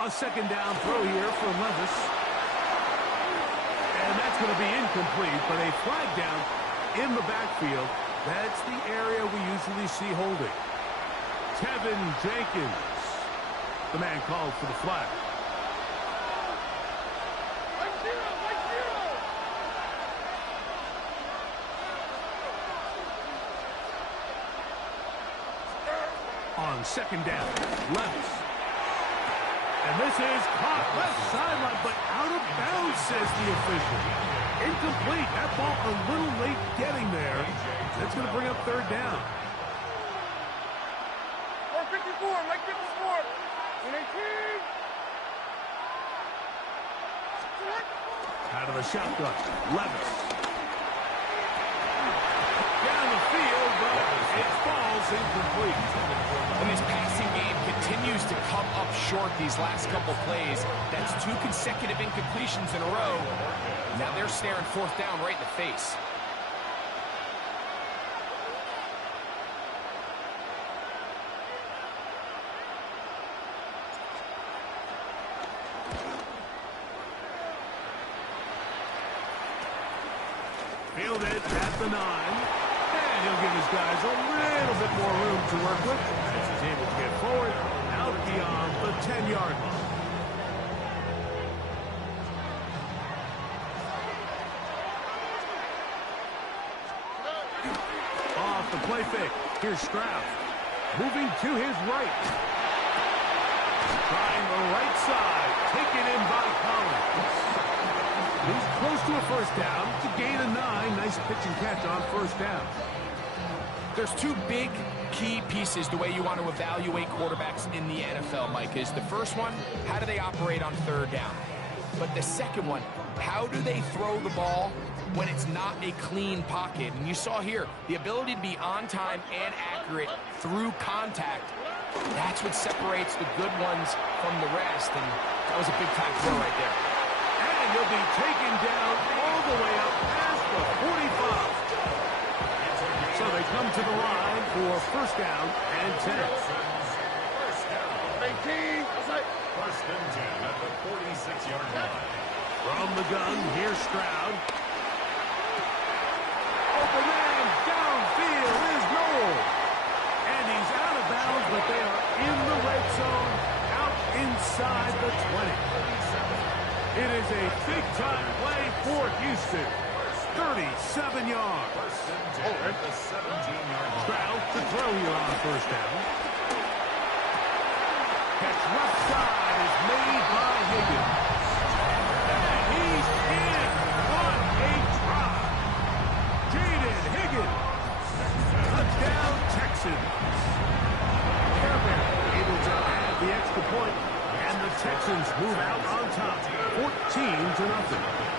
A second down throw here for Levis. And that's going to be incomplete, but a flag down in the backfield. That's the area we usually see holding. Tevin Jenkins, the man called for the flag. On second down, Levis. And this is caught left sideline, but out of bounds, says the official. Incomplete. That ball a little late getting there. That's going to bring up third down. 54, Mike 54. 118. Out of the shotgun, Levis. Down the field, but it falls incomplete. And this passing game continues to come up short these last couple plays. That's 2 consecutive incompletions in a row. Now they're staring fourth down right in the face. Fielded at the 9. And he'll give his guys a little bit more room to work with as he's able to get forward out beyond the 10-yard line. Off the play fake. Here's Stroud. Moving to his right. Trying the right side. Taken in by Collins. He's close to a first down. To gain a 9. Nice pitch and catch on first down. There's 2 big key pieces the way you want to evaluate quarterbacks in the NFL, Mike, is the first one, how do they operate on third down? But the second one, how do they throw the ball when it's not a clean pocket? And you saw here, the ability to be on time and accurate through contact. That's what separates the good ones from the rest. And that was a big-time throw right there. And he'll be taken down all the way up past the 45. So they come to the line for first down and 10. First and 10 at the 46-yard line. From the gun, here's Stroud. Open man downfield is Noel. And he's out of bounds, but they are in the red zone, out inside the 20. It is a big-time play for Houston. 37 yards. Stroud to throw here on first down. Catch left side is made by Higgins. And he's in. What a drop. Jaden Higgins. Touchdown, Texans. Fairbairn able to add the extra point, and the Texans move out on top, 14-0.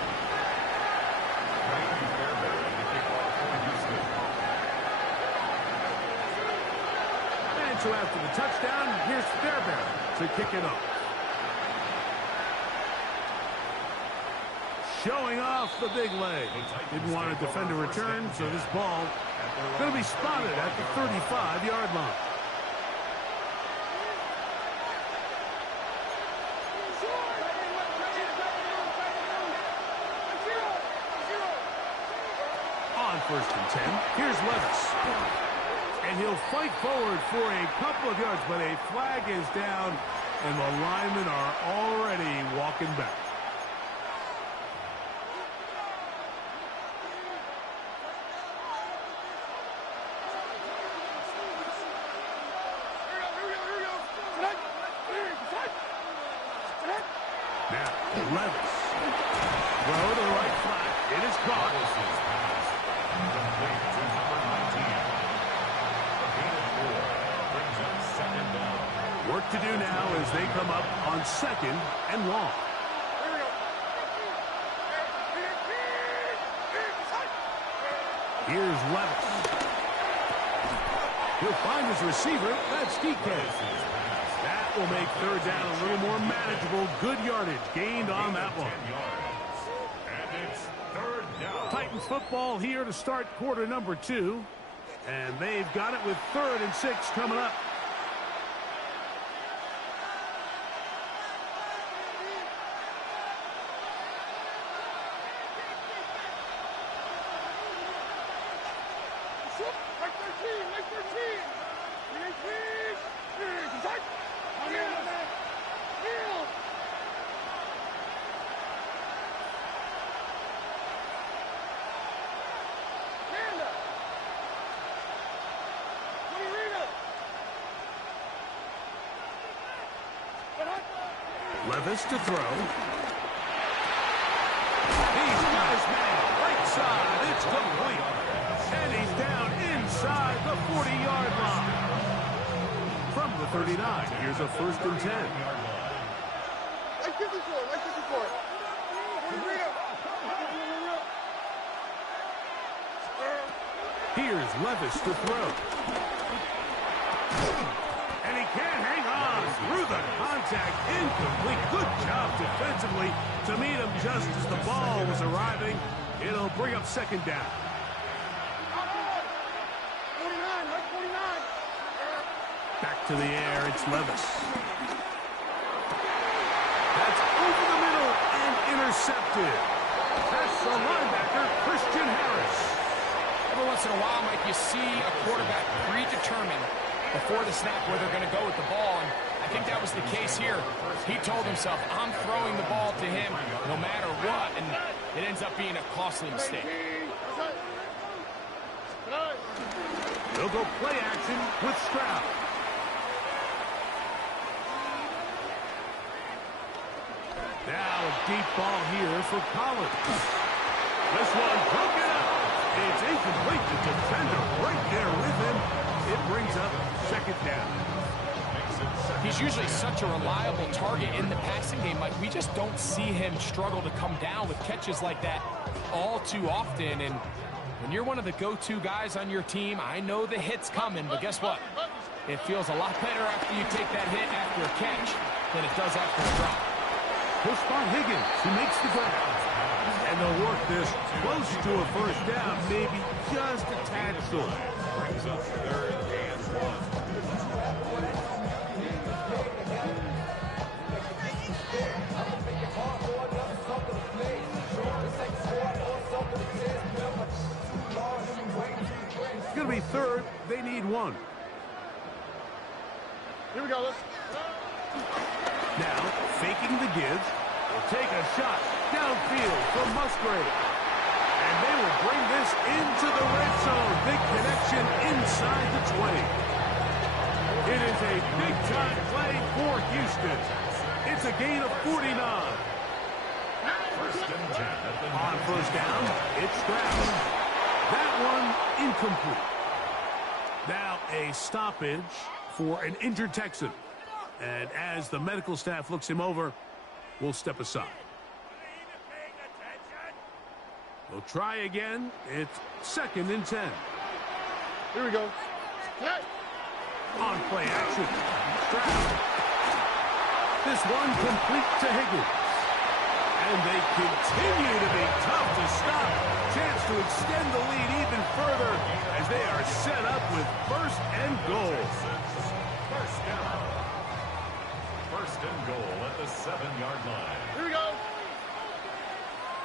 So after the touchdown, here's Fairbairn to kick it off. Showing off the big leg. Didn't want to defend a return, so this ball going to be spotted at the 35-yard line. On first and 10, here's Levis. And he'll fight forward for a couple of yards, but a flag is down, and the linemen are already walking back. Now, Levis. Throw to the right flat. It is caught. Work to do now as they come up on second and long. Here's Levis. He'll find his receiver. That's DK. That will make third down a little more manageable. Good yardage gained on that one. And it's third down. Titans football here to start quarter number 2. And they've got it with 3rd and 6 coming up. Levis to throw. He's got his man right side. It's complete. And he's down inside the 40-yard line. From the 39, here's a 1st and 10. Like 54, like 54. Here's Levis to throw. And he can't hang on through the contact. Incomplete. Good job defensively to meet him just as the ball was arriving. It'll bring up 2nd down. 49, like 49. Back to the air, it's Levis. That's over the middle and intercepted. That's the linebacker, Christian Harris. Every once in a while, Mike, you see a quarterback predetermined before the snap where they're going to go with the ball, and I think that was the case here. He told himself, I'm throwing the ball to him no matter what, and it ends up being a costly mistake. They'll go play action with Stroud. Now a deep ball here for Collins. This one broken up. It's incomplete. The defender right there with him. It brings up 2nd down. He's usually such a reliable target in the passing game. Like, we just don't see him struggle to come down with catches like that all too often. And when you're one of the go-to guys on your team, I know the hit's coming, but guess what? It feels a lot better after you take that hit after a catch than it does after a drop. He'll spot Higgins, who makes the grab. And they'll work this close to a 1st down, maybe just a tad short. Brings up 3rd and 1. It's going to be 3rd. They need 1. Here we go, let's. Now, faking the give. Will take a shot downfield from Musgrave. And they will bring this into the red zone. Big connection inside the 20. It is a big-time play for Houston. It's a gain of 49. 1st and 10 at the On 1st down, it's Stroud. That one incomplete. Now a stoppage for an injured Texan. And as the medical staff looks him over, we'll step aside. We'll try again. It's 2nd and 10. Here we go. On play action. Stroud. This one complete to Higgins. And they continue to be tough to stop. Chance to extend the lead even further as they are set up with 1st and goal. 1st down. 1st and goal at the 7-yard line. Here we go.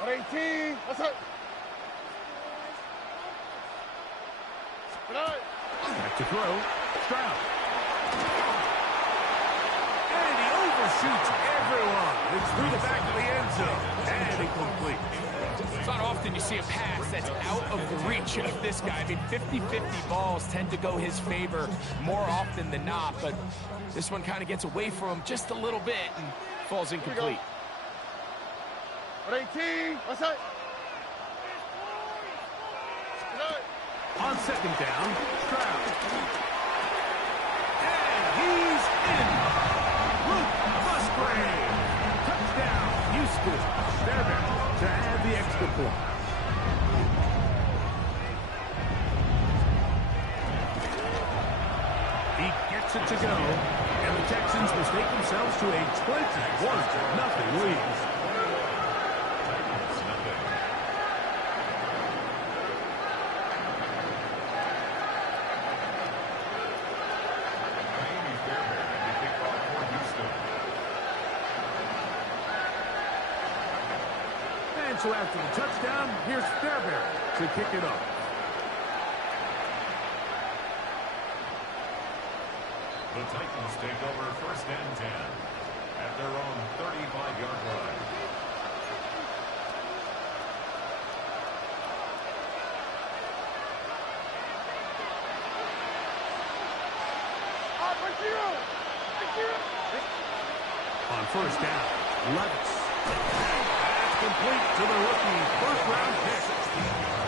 118. Let's go. Back to throw. Stroud. And he overshoots everyone. It's through the back of the end zone. And incomplete. It's not often you see a pass that's out of the reach of this guy. I mean, 50-50 balls tend to go his favor more often than not, but this one kind of gets away from him just a little bit and falls incomplete. 118. Let's go. On 2nd down, Stroud. And he's in. Luke Musgrave. Touchdown, Houston. Fairbairn to add the extra point. He gets it to go. And the Texans mistake themselves to a 21-0 lead. So after the touchdown, here's Fairbairn to kick it off. The Titans take over 1st and 10 at their own 35-yard line. On first down, Levis. That's complete to the rookie first-round pick.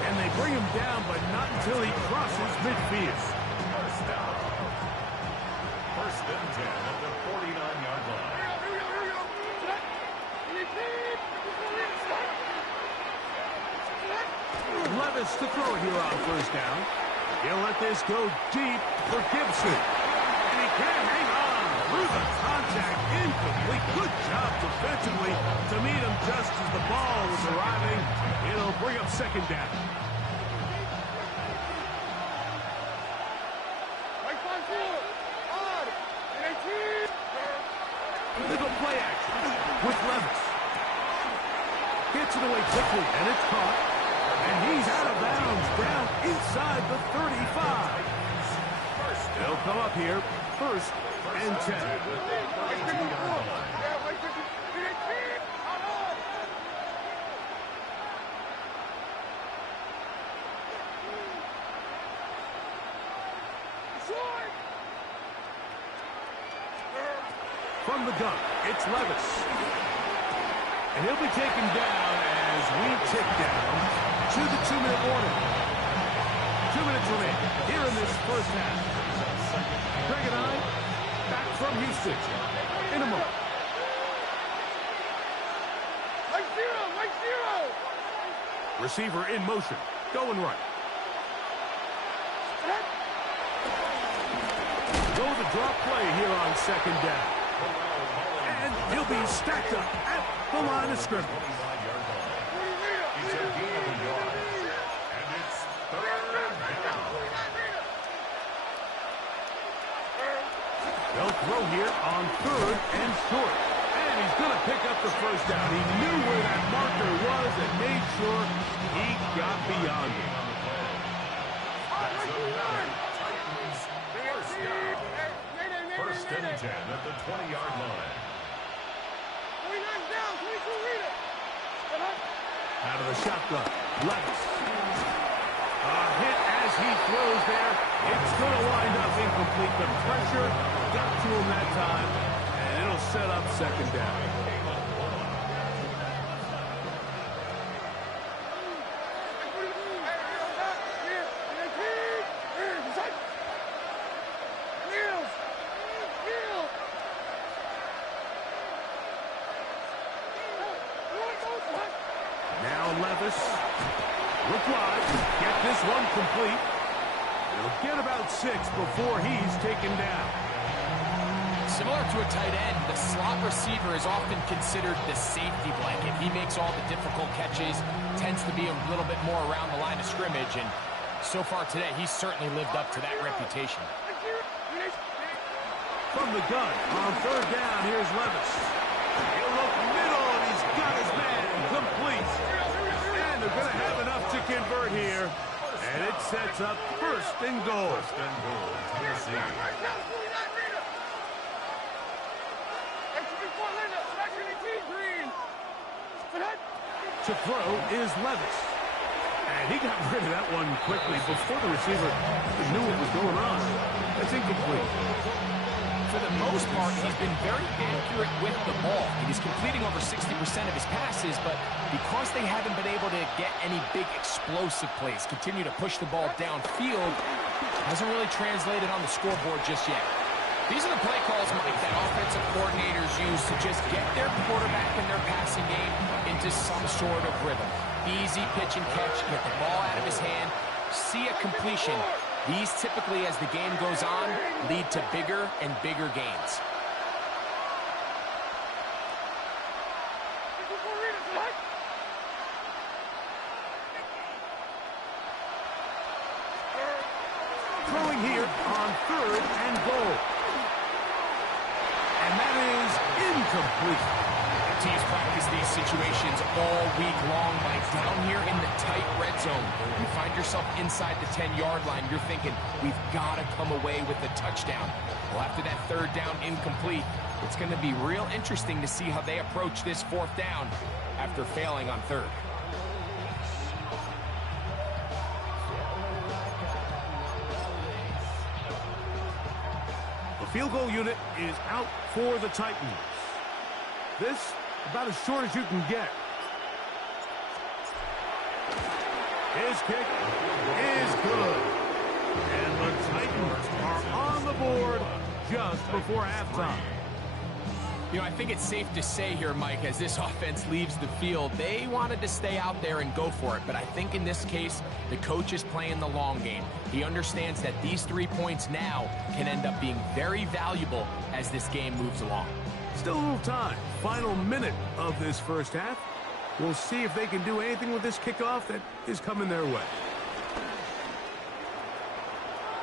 And they bring him down, but not until he crosses midfield. First down. First and 10 at the 49-yard line. Levis to throw it here on first down. He'll let this go deep for Gibson. And he can't hang on through the contact. Incomplete. Good job defensively to meet him just as the ball was arriving. It'll bring up second down. Little play action with Levis. Gets it away quickly, and it's caught. And he's out of bounds, down inside the 35. They'll come up here, first and 10. From the gun, it's Levis. And he'll be taken down as we tick down to the 2-minute warning. 2 minutes remaining here in this first half. Greg and I, back from Houston in a moment. Like zero. Receiver in motion, going right. Go the drop play here on second down. And he'll be stacked up at the line of scrimmage. He's a gain of a yard. And it's third down. They'll throw here on third and short. And he's going to pick up the first down. He knew where that marker was and made sure he got beyond it. First and 10 at the 20-yard line. Out of the shotgun, Levis. A hit as he throws there. It's going to wind up incomplete. The pressure got to him that time, and it'll set up second down. Now Levis, look wide, get this one complete. He'll get about 6 before he's taken down. Similar to a tight end, the slot receiver is often considered the safety blanket. He makes all the difficult catches, tends to be a little bit more around the line of scrimmage, and so far today, he's certainly lived up to that reputation. From the gun, on third down, here's Levis. He'll look middle, and he's got his man complete. And they're going to have enough to convert here. And it sets up first and goal. First and goal, Tennessee. To throw is Levis. And he got rid of that one quickly before the receiver knew what was going on. That's incomplete. For the most part, he's been very accurate with the ball. He's completing over 60% of his passes, but because they haven't been able to get any big explosive plays, continue to push the ball downfield, hasn't really translated on the scoreboard just yet. These are the play calls, Mike, that offensive coordinators use to just get their quarterback and their passing game into some sort of rhythm. Easy pitch and catch, get the ball out of his hand, see a completion. These typically, as the game goes on, lead to bigger and bigger gains. Throwing here on third and goal. And that is incomplete. Teams practice these situations all week long, Mike. Down here in the tight red zone, you find yourself inside the 10-yard line. You're thinking, we've got to come away with a touchdown. Well, after that third down incomplete, it's going to be real interesting to see how they approach this fourth down after failing on third. The field goal unit is out for the Titans. This, about as short as you can get. His kick is good. And the Titans are on the board just before halftime. You know, I think it's safe to say here, Mike, as this offense leaves the field, they wanted to stay out there and go for it. But I think in this case, the coach is playing the long game. He understands that these 3 points now can end up being very valuable as this game moves along. Still a little time. Final minute of this first half. We'll see if they can do anything with this kickoff that is coming their way.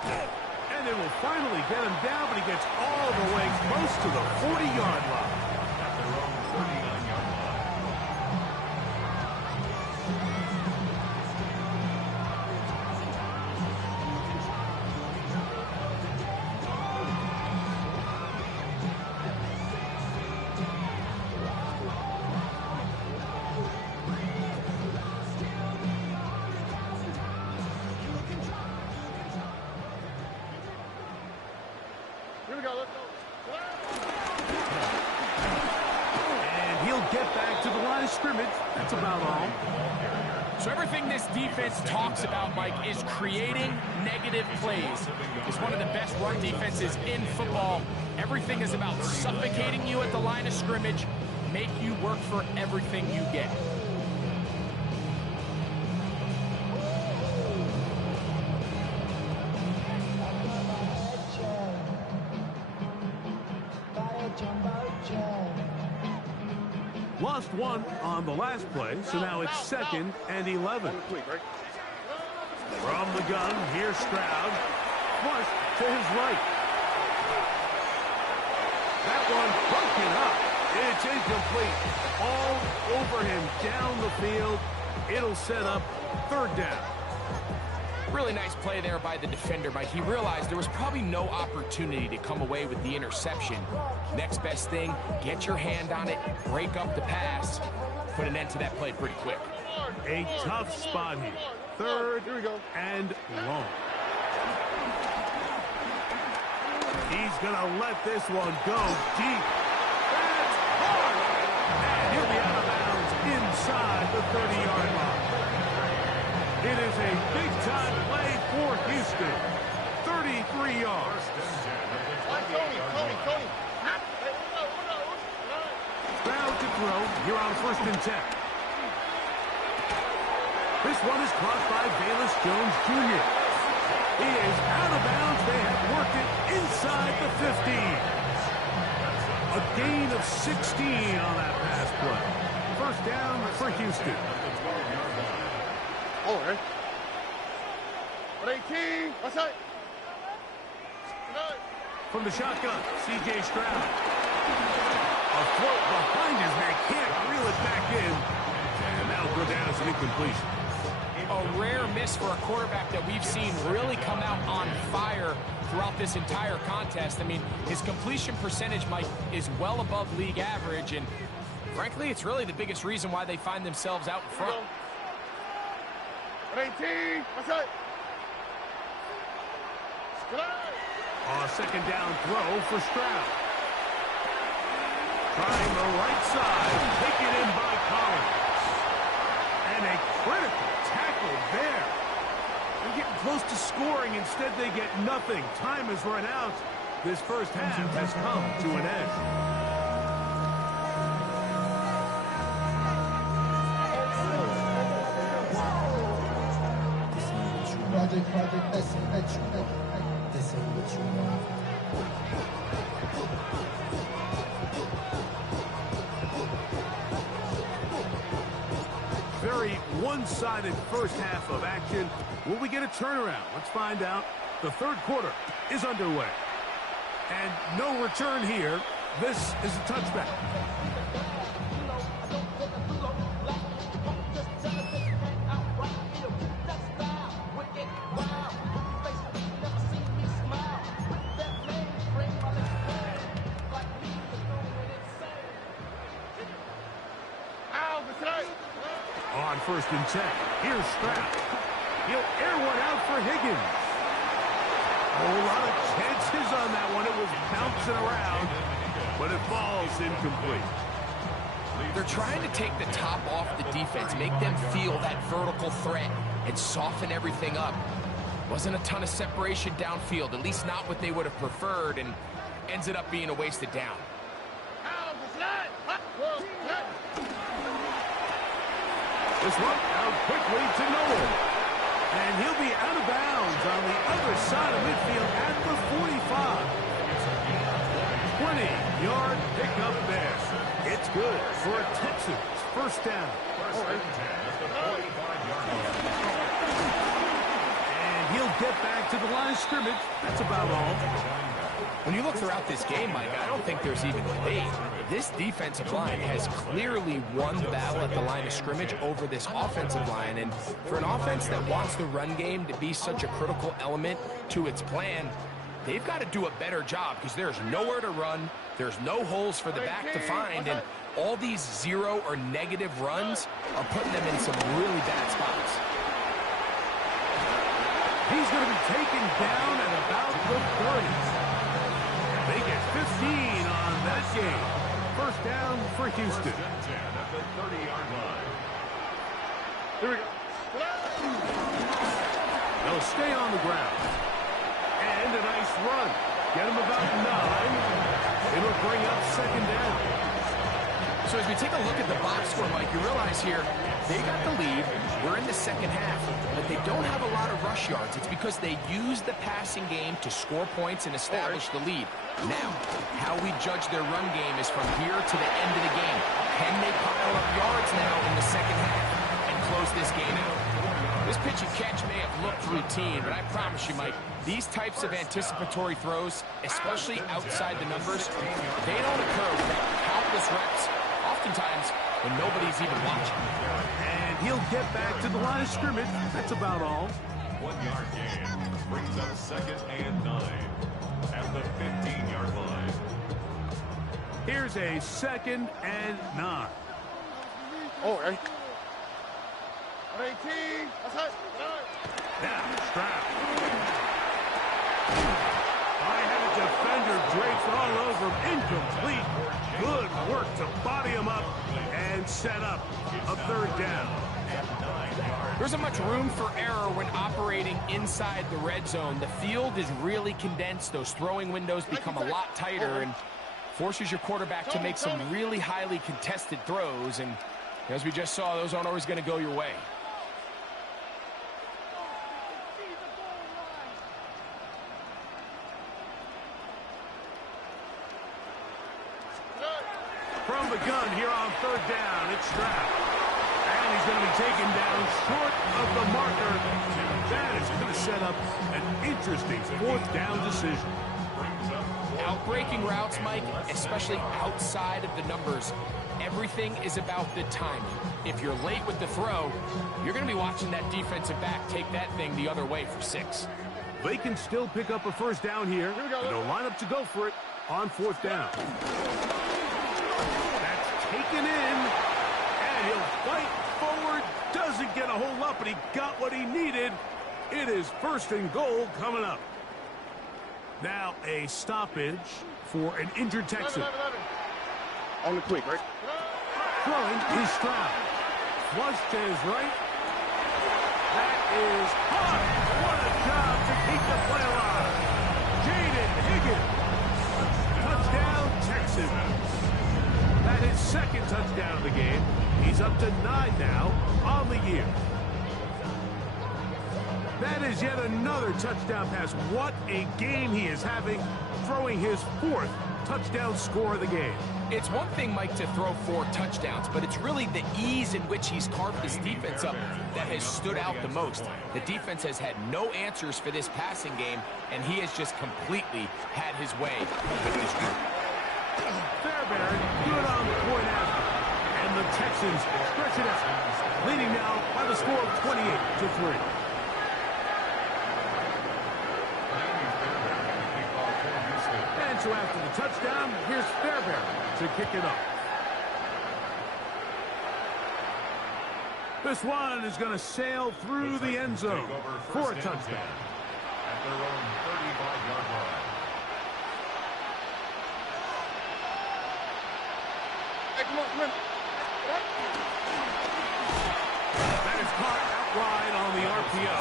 And they will finally get him down, but he gets all the way close to the 40-yard line. At their own 39-yard line. Here we go, let's go. And he'll get back to the line of scrimmage. That's about all. So everything this defense talks about, Mike, is creating negative plays. It's one of the best run defenses in football. Everything is about suffocating you at the line of scrimmage, make you work for everything you get. Lost one on the last play, so now it's 2nd and 11. From the gun, here's Stroud. Flush to his right. That one broken up. It's incomplete. All over him down the field. It'll set up 3rd down. Really nice play there by the defender, Mike. He realized there was probably no opportunity to come away with the interception. Next best thing, get your hand on it, break up the pass, put an end to that play pretty quick. A tough spot here. 3rd and long. He's going to let this one go deep. That's hard. And he'll be out of bounds inside the 30-yard line. It is a big-time play for Houston. 33 yards. Stroud to throw. Here on 1st and 10. This one is caught by Velus Jones Jr. He is out of bounds. They have worked it inside the 15. A gain of 16 on that pass play. 1st down for Houston. Oh, okay. 18, what's that? From the shotgun, C.J. Stroud. A throw behind his man, can't reel it back in. And that'll go down as an incompletion. A rare miss for a quarterback that we've seen really come out on fire throughout this entire contest. I mean, his completion percentage, Mike, is well above league average, and frankly, it's really the biggest reason why they find themselves out in front. 18, what's that? A 2nd down throw for Stroud. Trying the right side, taken in by Collins. And a critical tackle there. They're getting close to scoring. Instead, they get nothing. Time has run out. This first half has come to an end. Project, this ain't what you want. Very one-sided first half of action. Will we get a turnaround? Let's find out. The 3rd quarter is underway. And no return here. This is a touchback. On 1st and 10, here's Stroud. He'll air one out for Higgins. A lot of chances on that one. It was bouncing around, but it falls incomplete. They're trying to take the top off the defense, make them feel that vertical threat, and soften everything up. Wasn't a ton of separation downfield, at least not what they would have preferred, and ended up being a wasted down. This one out quickly to Noel. And he'll be out of bounds on the other side of midfield at the 45. 20-yard pickup there. It's good for a Texans first down. And he'll get back to the line of scrimmage. That's about all. When you look throughout this game, Mike, I don't think there's even debate. This defensive line has clearly won the battle at the line of scrimmage over this offensive line. And for an offense that wants the run game to be such a critical element to its plan, they've got to do a better job because there's nowhere to run, there's no holes for the back to find, and all these zero or negative runs are putting them in some really bad spots. He's going to be taken down at about the 30. They get 15 on that game. First down for Houston. At the 30-yard line. Here we go. They'll stay on the ground. And a nice run. Get him about 9. It'll bring up second down. So as we take a look at the box score, Mike, you realize here, they got the lead. We're in the second half, but they don't have a lot of rush yards. It's because they use the passing game to score points and establish the lead. Now, how we judge their run game is from here to the end of the game. Can they pile up yards now in the second half and close this game out? This pitch and catch may have looked routine, but I promise you, Mike, these types of anticipatory throws, especially outside the numbers, they don't occur without countless reps, oftentimes when nobody's even watching. And he'll get back to the line of scrimmage. That's about all. 1-yard gain brings up second and 9 at the 15-yard line. Here's a second and 9. Oh, right. 18. That's it. Now, Stroud. I had a defender draped all over him. Incomplete. Good work to body him up and set up a third down. There isn't much room for error when operating inside the red zone. The field is really condensed. Those throwing windows become a lot tighter and forces your quarterback to make some really highly contested throws. And as we just saw, those aren't always going to go your way. From the gun here on third down, it's Stroud. And he's going to be taken down short of the marker. That is going to set up an interesting fourth down decision. Outbreaking routes, Mike, especially outside of the numbers, everything is about the timing. If you're late with the throw, you're going to be watching that defensive back take that thing the other way for 6. They can still pick up a first down here. And they'll line up to go for it on fourth down. That's taken in. And he'll fight forward. Doesn't get a hold up, but he got what he needed. It is first and goal coming up. Now a stoppage for an injured Texan. On the quick, right? Throwing is Stroud. Flush to his right. That is hot. What a job to keep the play alive. Jaden Higgins. Touchdown, Texans. That is second touchdown of the game. He's up to 9 now on the year. That is yet another touchdown pass. What a game he is having, throwing his 4th touchdown score of the game. It's one thing, Mike, to throw 4 touchdowns, but it's really the ease in which he's carved this defense up that has stood out the most. The defense has had no answers for this passing game, and he has just completely had his way with this group. Fairbairn, good on the point after. And the Texans stretch it out, leading now by the score of 28-3. And so after the touchdown, here's Fairbairn to kick it off. This one is going to sail through the end zone for a touchdown. At their own 35-yard line. Hey, come on, come on. That is caught out wide on the RPO.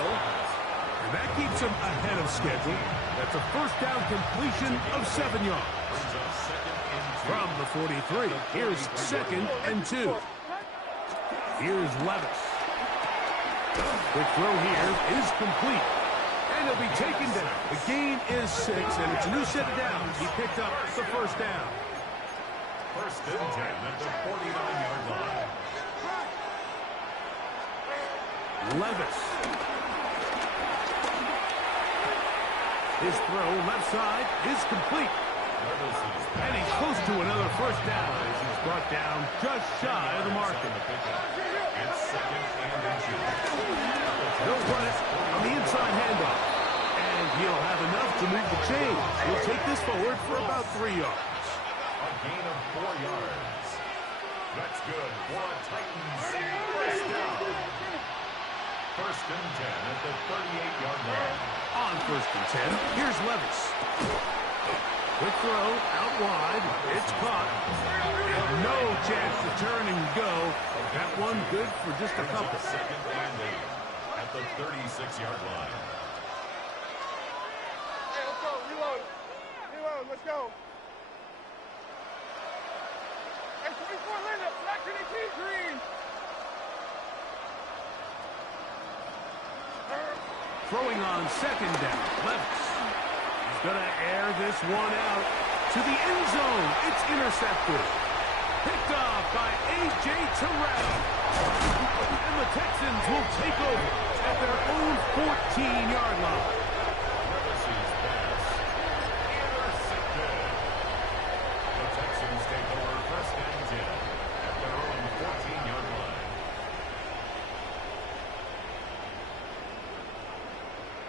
And that keeps him ahead of schedule. That's a first down completion of 7 yards. From the 43, here's 2nd and 2. Here's Levis. Quick throw here is complete. And he'll be taken down. The gain is 6, and it's a new set of downs. He picked up the first down. First and 10 at the 49-yard line. Levis. His throw left side is complete. And he's close to another first down as he's brought down just shy of the marker. It's 2nd and 2. They'll run it on the inside handoff. And he'll have enough to move the chains. He'll take this forward for about 3 yards. A gain of 4 yards. That's good for a Titans first down. First and 10 at the 38-yard line. On first and 10, here's Levis. Quick throw out wide. It's caught. And no chance to turn and go. That one good for just a couple. 2nd and 8 at the 36-yard line. Hey, let's go. Reload. Reload. Let's go. Hey, 24 Linda. Black and green. Throwing on 2nd down. Levis. He's going to air this one out to the end zone. It's intercepted. Picked off by A.J. Terrell. And the Texans will take over at their own 14-yard line. Levis's pass intercepted. The Texans take over first and 10 at their own 14-yard line.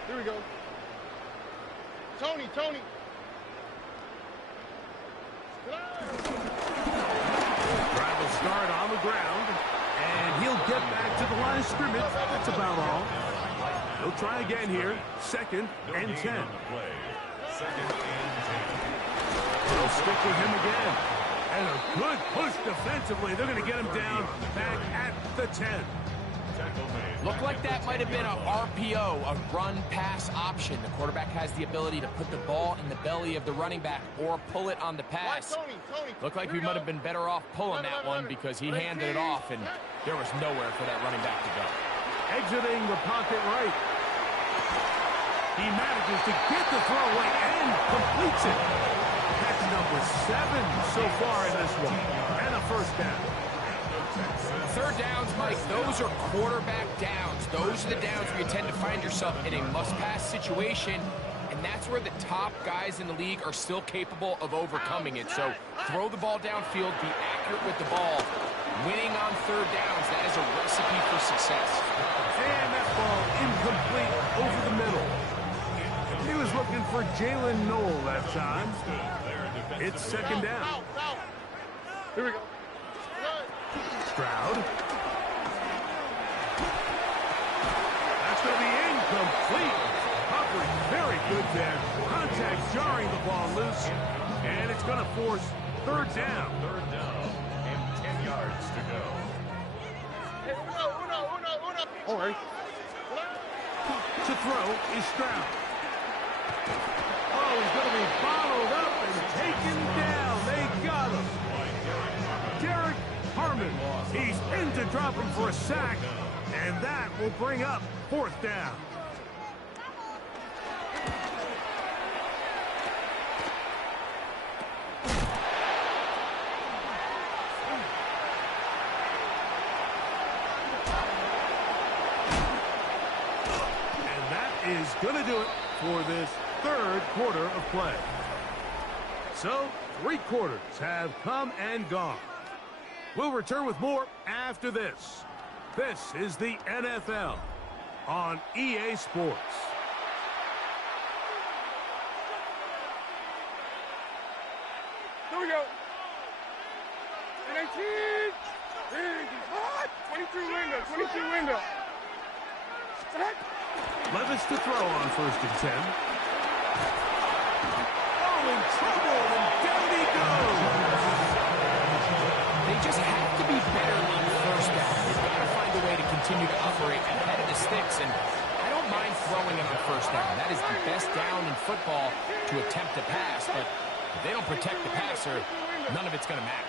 Here we go. Tony. Drive will start on the ground, and he'll get back to the line of scrimmage. That's about all. He'll try again here. 2nd and 10. On the play. 2nd and 10. They'll stick with him again. And a good push defensively. They're going to get him down back at the 10. Tackle made. Looked like that might have been a RPO, a run-pass option. The quarterback has the ability to put the ball in the belly of the running back or pull it on the pass. Tony. Looked like we might have been better off pulling that one because he handed it off, and there was nowhere for that running back to go. Exiting the pocket right. He manages to get the throw away and completes it. Catch number 7 so far in this one. And a first down. Third downs, Mike, those are quarterback downs. Those are the downs where you tend to find yourself in a must-pass situation, and that's where the top guys in the league are still capable of overcoming it. So throw the ball downfield, be accurate with the ball. Winning on third downs, that is a recipe for success. And that ball incomplete over the middle. He was looking for Jalen Noel that time. It's 2nd down. Here we go. Stroud. That's going to be incomplete. Coverage very good there. Contact jarring the ball loose. And it's going to force third down. Third down and 10 yards to go. Hey, uno. All right. To throw is Stroud. Oh, he's going to be followed up and taken down. They got him. Derek Harmon. He's in to drop him for a sack, and that will bring up 4th down. And that is going to do it for this 3rd quarter of play. So, 3 quarters have come and gone. We'll return with more after this. This is the NFL on EA Sports. Here we go. 19. Hot. 22 window. Levis to throw on 1st and 10. Oh, in trouble, and down he goes. They just have to be better continue to operate ahead of the sticks, and I don't mind throwing it on first down. That is the best down in football to attempt to pass, but if they don't protect the passer, none of it's going to matter.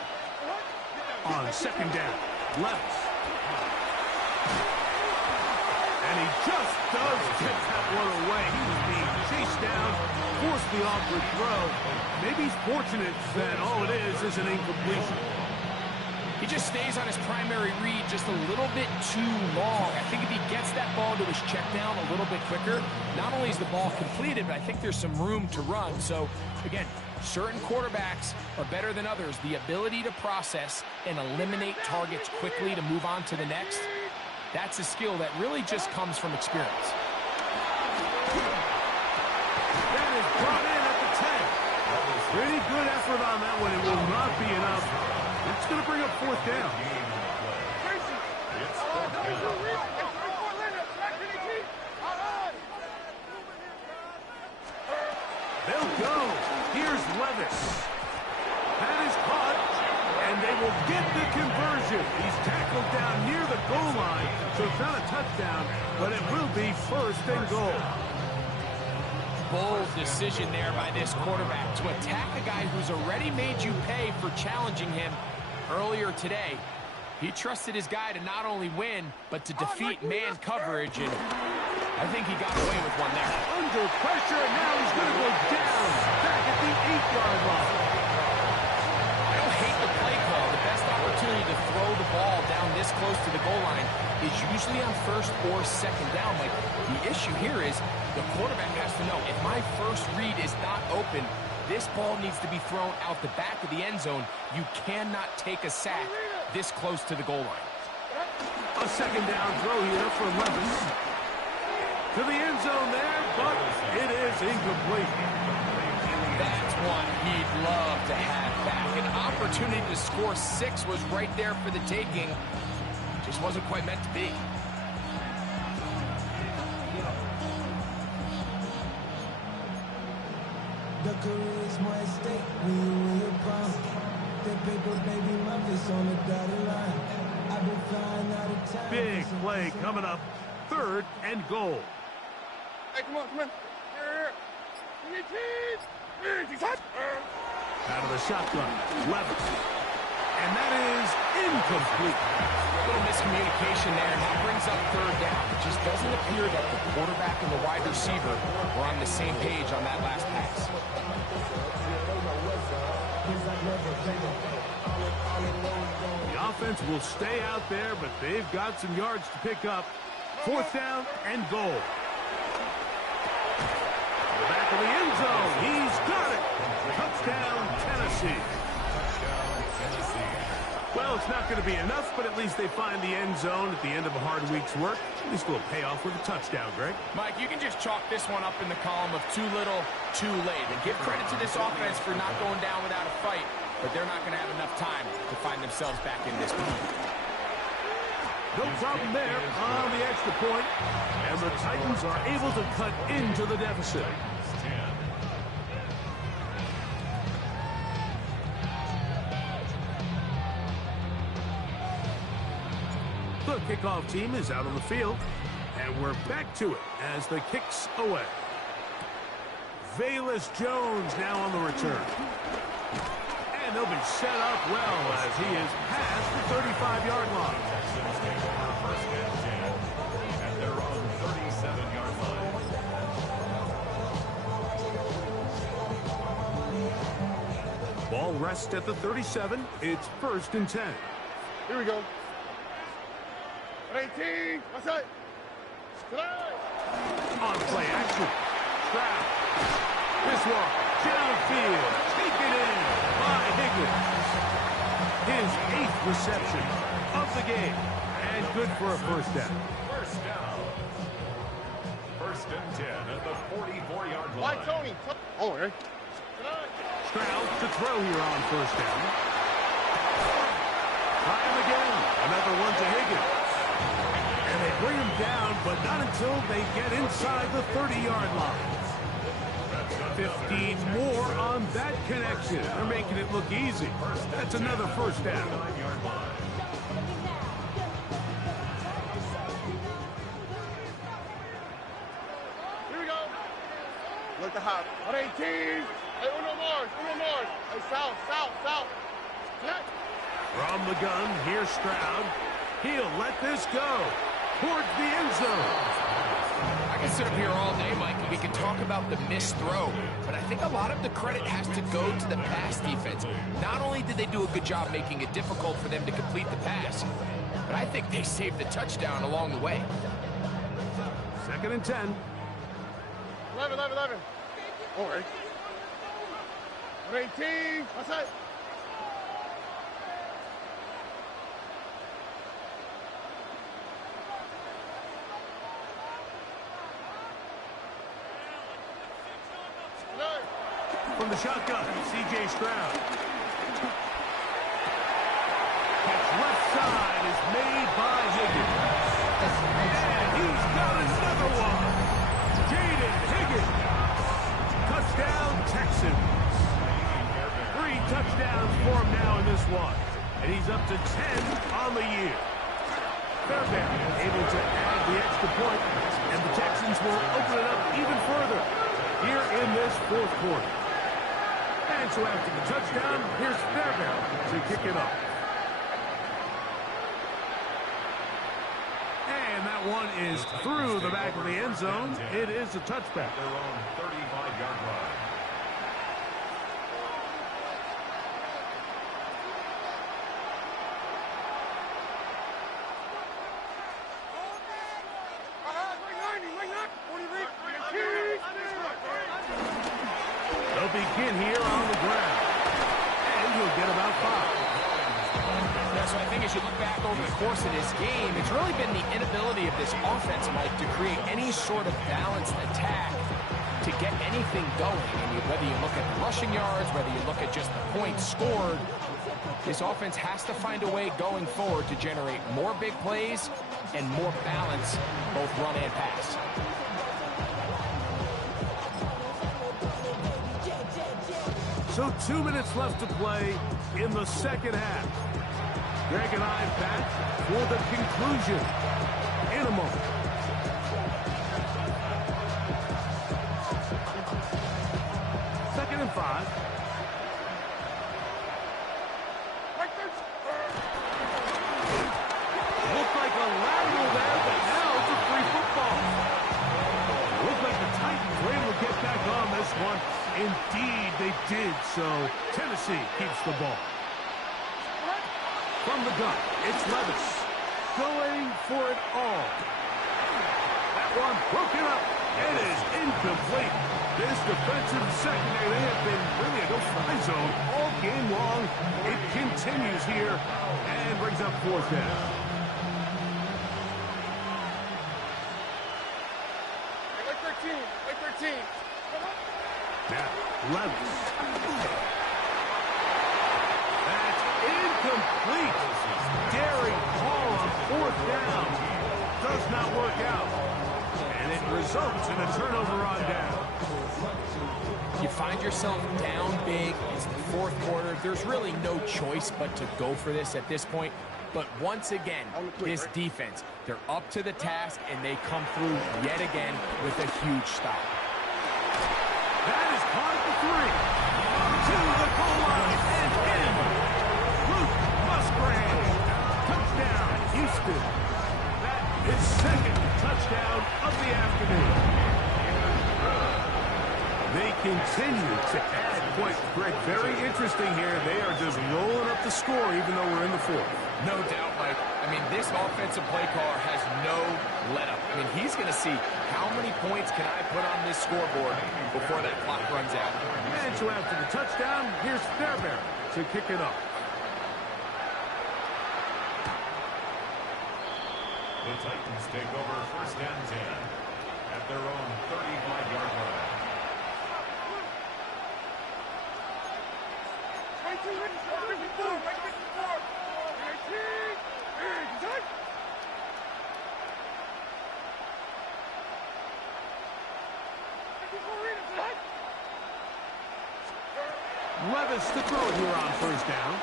On second down, Levis. And he just does take that one away. He was being chased down, forced the awkward throw. Maybe he's fortunate that all it is an incompletion. He just stays on his primary read just a little bit too long. I think if he gets that ball to his check down a little bit quicker, not only is the ball completed, but I think there's some room to run. So, again, certain quarterbacks are better than others. The ability to process and eliminate targets quickly to move on to the next, that's a skill that really just comes from experience. That is brought in at the 10. Pretty good effort on that one. It will not be enough. It's going to bring up fourth down. They'll go. Here's Levis. That is caught, and they will get the conversion. He's tackled down near the goal line, so it's not a touchdown, but it will be first and goal. Bold decision there by this quarterback to attack a guy who's already made you pay for challenging him earlier today. He trusted his guy to not only win, but to defeat man coverage, and I think he got away with one there. Under pressure, and now he's going to go down, back at the 8-yard line. I don't hate the play call. The best opportunity to throw the ball down this close to the goal line is usually on first or second down. Like, the issue here is the quarterback has to know, if my first read is not open, this ball needs to be thrown out the back of the end zone. You cannot take a sack this close to the goal line. A second down throw here for Levis. To the end zone there, but it is incomplete. That's one he'd love to have back. An opportunity to score 6 was right there for the taking. Just wasn't quite meant to be. The career is more at stake when you win your crown. That paper, baby, my face on the dotted line. I've been flying out of time. Big play coming up. Third and goal. Hey, come on, come on. Here. Out of the shotgun. Levis. And that is incomplete. A little miscommunication there, and that brings up third down. It just doesn't appear that the quarterback and the wide receiver were on the same page on that last pass. The offense will stay out there, but they've got some yards to pick up. Fourth down and goal. To the back of the end zone. He's got it. Touchdown, Tennessee. Well, it's not going to be enough, but at least they find the end zone at the end of a hard week's work. At least we'll pay off with a touchdown, Greg. Mike, you can just chalk this one up in the column of too little, too late. And give credit to this offense for not going down without a fight, but they're not going to have enough time to find themselves back in this game. No problem there on the extra point, and the Titans are able to cut into the deficit. The kickoff team is out on the field, and we're back to it as the kick's away. Velus Jones now on the return. And they'll be set up well as he is past the 35-yard line. First and 10 at their own 37-yard line. Ball rests at the 37. It's first and 10. Here we go. 18. What's that? On play action. Stroud. This one. Downfield. Taken in by Higgins. His 8th reception of the game. And good for a first down. First down. First and 10 at the 44-yard line. Why, Tony? Oh, right. Stroud to throw here on first down. Try him again. Another one to Higgins. And they bring him down, but not until they get inside the 30-yard line. 15 more on that connection. They're making it look easy. That's another first down. the half. 118. Hey, uno more. Hey, south. Check. From the gun, here's Stroud. He'll let this go towards the end zone. I can sit up here all day, Mike, and we can talk about the missed throw, but I think a lot of the credit has to go to the pass defense. Not only did they do a good job making it difficult for them to complete the pass, but I think they saved the touchdown along the way. 2nd and 10. 11. All right. 118. What's that? From the shotgun, C.J. Stroud. Catch left side is made by Higgins. And he's got another one. Jaden Higgins. Touchdown, Texans. 3 touchdowns for him now in this one. And he's up to 10 on the year. Fairbairn able to add the extra point, and the Texans will open it up even further here in this 4th quarter. And so after the touchdown, here's Fairbairn to kick it off. And that one is through the back of the end zone. It is a touchback. Their own 35-yard line. They'll begin here on the ground. And he'll get about 5. So I think as you look back over the course of this game, it's really been the inability of this offense, Mike, to create any sort of balanced attack to get anything going. I mean, whether you look at the rushing yards, whether you look at just the points scored, this offense has to find a way going forward to generate more big plays and more balance, both run and pass. So 2 minutes left to play in the 2nd half. Greg and I back for the conclusion in a moment. Second and 5. Looked like a lateral there, but now it's a free football. Looked like the Titans were able to get back on this one. Indeed, they did so. Tennessee keeps the ball. From the gun, it's Levis going for it all. That one broken up. It is incomplete. This defensive secondary, they have been really a no-fly zone all game long. It continues here and brings up 4th down. Like 13. Now, Levis. That's incomplete. Daring Hall on 4th down. Does not work out. And it results in a turnover on down. You find yourself down big. It's the 4th quarter. There's really no choice but to go for this at this point. But once again, this defense, they're up to the task, and they come through yet again with a huge stop. That is caught at the 3. To the goal line and in. Luke Musgrave. Touchdown, Houston. That is 2nd touchdown of the afternoon. They continue to add points. Greg, very interesting here. They are just rolling up the score even though we're in the 4th. No doubt, Mike. I mean, this offensive play caller has no let-up. I mean, he's going to see how many points can I put on this scoreboard before that clock runs out. And so after the touchdown, here's Fairbairn to kick it off. The Titans take over 1st and 10 at their own 35-yard line. 22 minutes, 54. 19. Levis to throw it here on 1st down.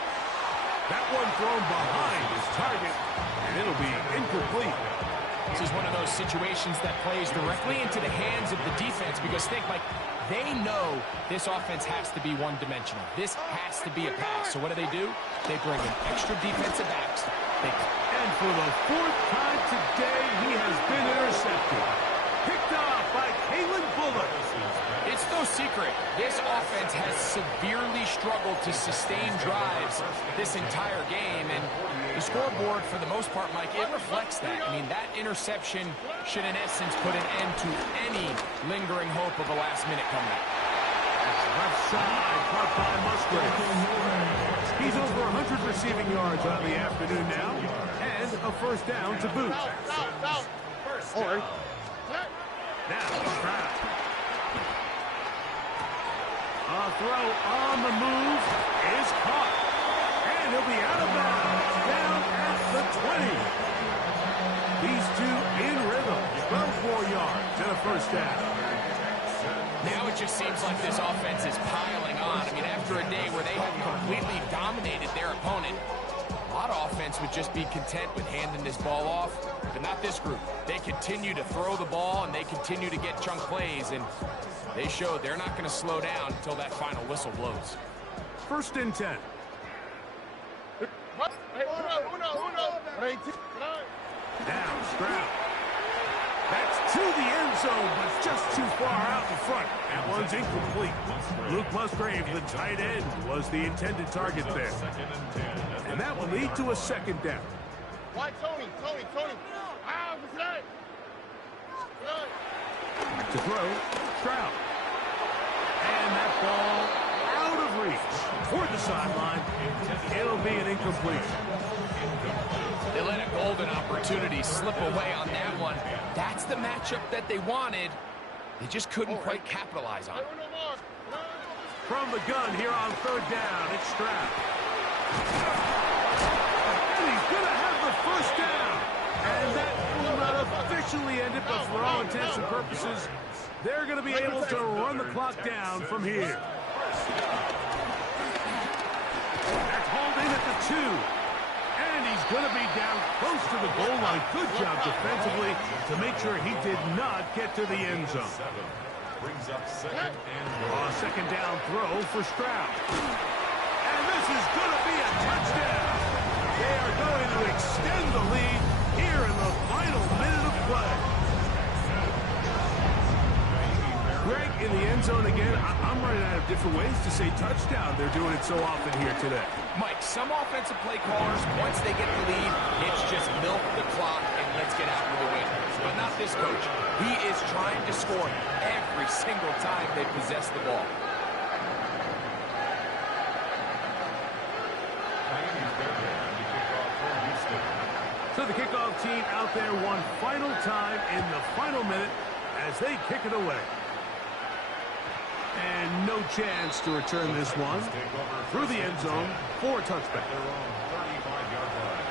That one thrown behind his target, and it'll be incomplete. This is one of those situations that plays directly into the hands of the defense because think, like, they know this offense has to be one-dimensional. This has to be a pass. So what do? They bring in extra defensive backs. And for the fourth time today, he has been intercepted. Picked off by Kalen Bullock. It's no secret. This offense has severely struggled to sustain drives this entire game. And the scoreboard, for the most part, Mike, it reflects that. I mean, that interception should, in essence, put an end to any lingering hope of a last-minute comeback. Left side, caught by Musgrave. He's over 100 receiving yards on the afternoon now, and a first down to boot. Or Now, Stroud. A throw on the move is caught, and he'll be out of bounds down at the 20. These two in rhythm, 12 more yards and a first down. Now it just seems like this offense is piling on. I mean, after a day where they have completely dominated their opponent, a lot of offense would just be content with handing this ball off, but not this group. They continue to throw the ball, and they continue to get chunk plays, and they showed they're not going to slow down until that final whistle blows. First and 10. Now Stroud. That's to the end zone, but just too far out in front. That one's incomplete. Luke Musgrave, the tight end, was the intended target there. And that will lead to a second down. Why Tony? Ah, what's that? Back to throw, Stroud. And that ball out of reach. Toward the sideline, it'll be an incomplete. They let a golden opportunity slip away on that one. That's the matchup that they wanted. They just couldn't quite capitalize on it. From the gun here on third down, it's Stroud. And he's going to have the first down. And that will not officially end it, but for all intents and purposes, they're going to be able to run the clock down from here. That's hauled in at the 2. And he's going to be down close to the goal line. Good job defensively to make sure he did not get to the end zone. Brings up second and Second down throw for Stroud. And this is going to be a touchdown. They are going to extend the lead here in the final minute of play. Greg, in the end zone again, I'm running out of different ways to say touchdown. They're doing it so often here today. Mike, some offensive play callers, once they get the lead, it's just milk the clock and let's get out with a win. But not this coach. He is trying to score every single time they possess the ball. So the kickoff team out there one final time in the final minute as they kick it away. And no chance to return this one through the end zone for a touchback. their own 35-yard line.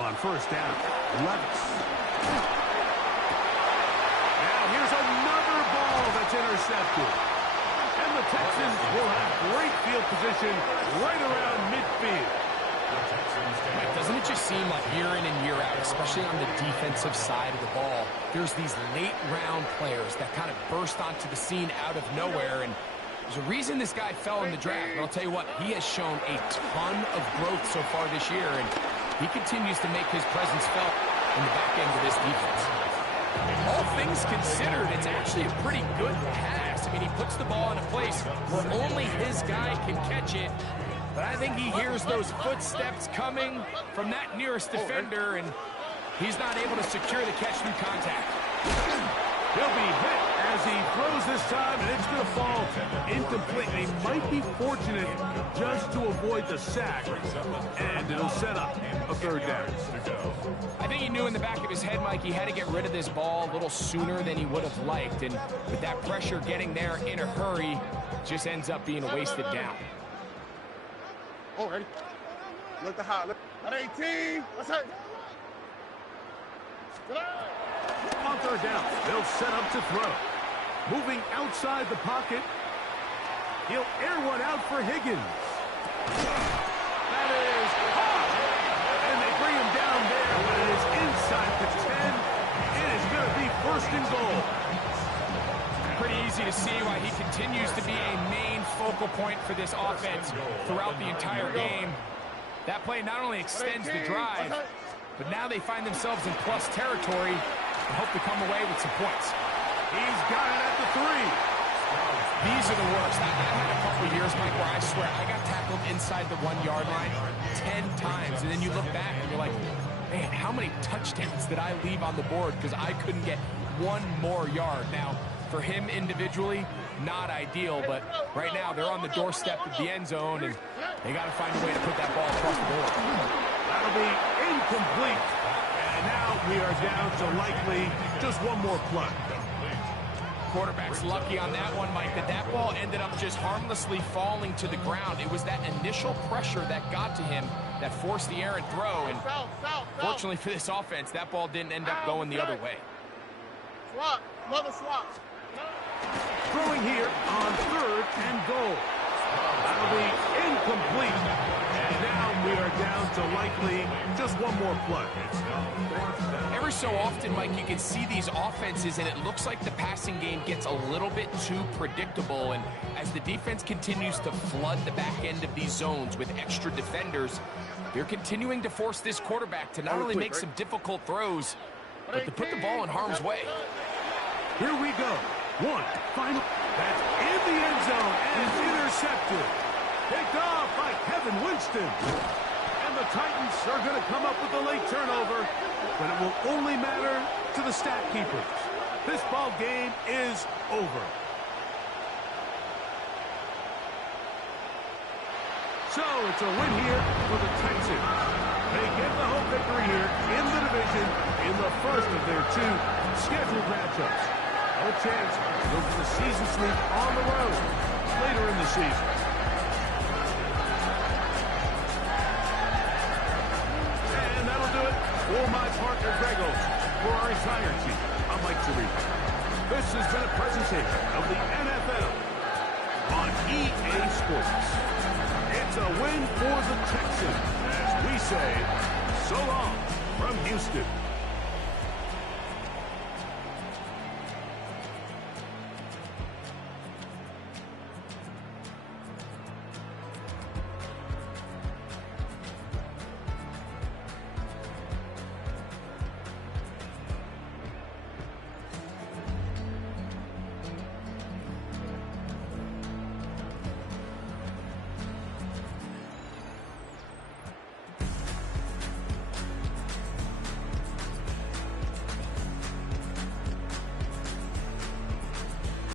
On first down, Levis. Now here's another ball that's intercepted. And the Texans will have great field position right around midfield. Mike, doesn't it just seem like year in and year out, especially on the defensive side of the ball, there's these late-round players that kind of burst onto the scene out of nowhere, and there's a reason this guy fell in the draft, but I'll tell you what, he has shown a ton of growth so far this year, and he continues to make his presence felt in the back end of this defense. All things considered, it's actually a pretty good pass. I mean, he puts the ball in a place where only his guy can catch it, but I think he hears those footsteps coming from that nearest defender, and he's not able to secure the catch through contact. He'll be hit as he throws this time, and it's going to fall incomplete. They might be fortunate just to avoid the sack, and it'll set up a third down. I think he knew in the back of his head, Mike, he had to get rid of this ball a little sooner than he would have liked, and with that pressure getting there in a hurry, just ends up being a wasted down. Oh, ready? Look the high. Look at 18. What's that? On third down, they'll set up to throw. Moving outside the pocket. He'll air one out for Higgins. That is caught. And they bring him down there, but it is inside the 10. It is going to be first and goal. Pretty easy to see why he continues to be a main focal point for this offense throughout the entire game. That play not only extends the drive, but now they find themselves in plus territory and hope to come away with some points. He's got it at the 3. These are the worst. I had a couple years, Mike, where I swear I got tackled inside the 1-yard line 10 times, and then you look back and you're like, man, how many touchdowns did I leave on the board because I couldn't get one more yard? Now, for him individually, not ideal, but right now they're on the doorstep of the end zone, and they got to find a way to put that ball across the board. That'll be incomplete. And now we are down to likely just one more play. Quarterback's lucky on that one, Mike, that ball ended up just harmlessly falling to the ground. It was that initial pressure that got to him that forced the errant throw, and fortunately for this offense, that ball didn't end up going the other way. Swap. Another swap. Throwing here on third and goal. That'll be incomplete. And now we are down to likely just one more play. Every so often, Mike, you can see these offenses, and it looks like the passing game gets a little bit too predictable. And as the defense continues to flood the back end of these zones with extra defenders, they're continuing to force this quarterback to not only make some difficult throws, but to put the ball in harm's way. Here we go. One final. That's in the end zone and intercepted. Picked off by Kevin Winston. And the Titans are going to come up with a late turnover, but it will only matter to the stat keepers. This ball game is over. So it's a win here for the Texans. They get the home victory here in the division in the first of their 2 scheduled matchups. No chance to go to the season sweep on the road later in the season. And that'll do it for my partner, Grego. For our entire team, I'm Mike Tirico. This has been a presentation of the NFL on EA Sports. It's a win for the Texans, as we say, so long from Houston.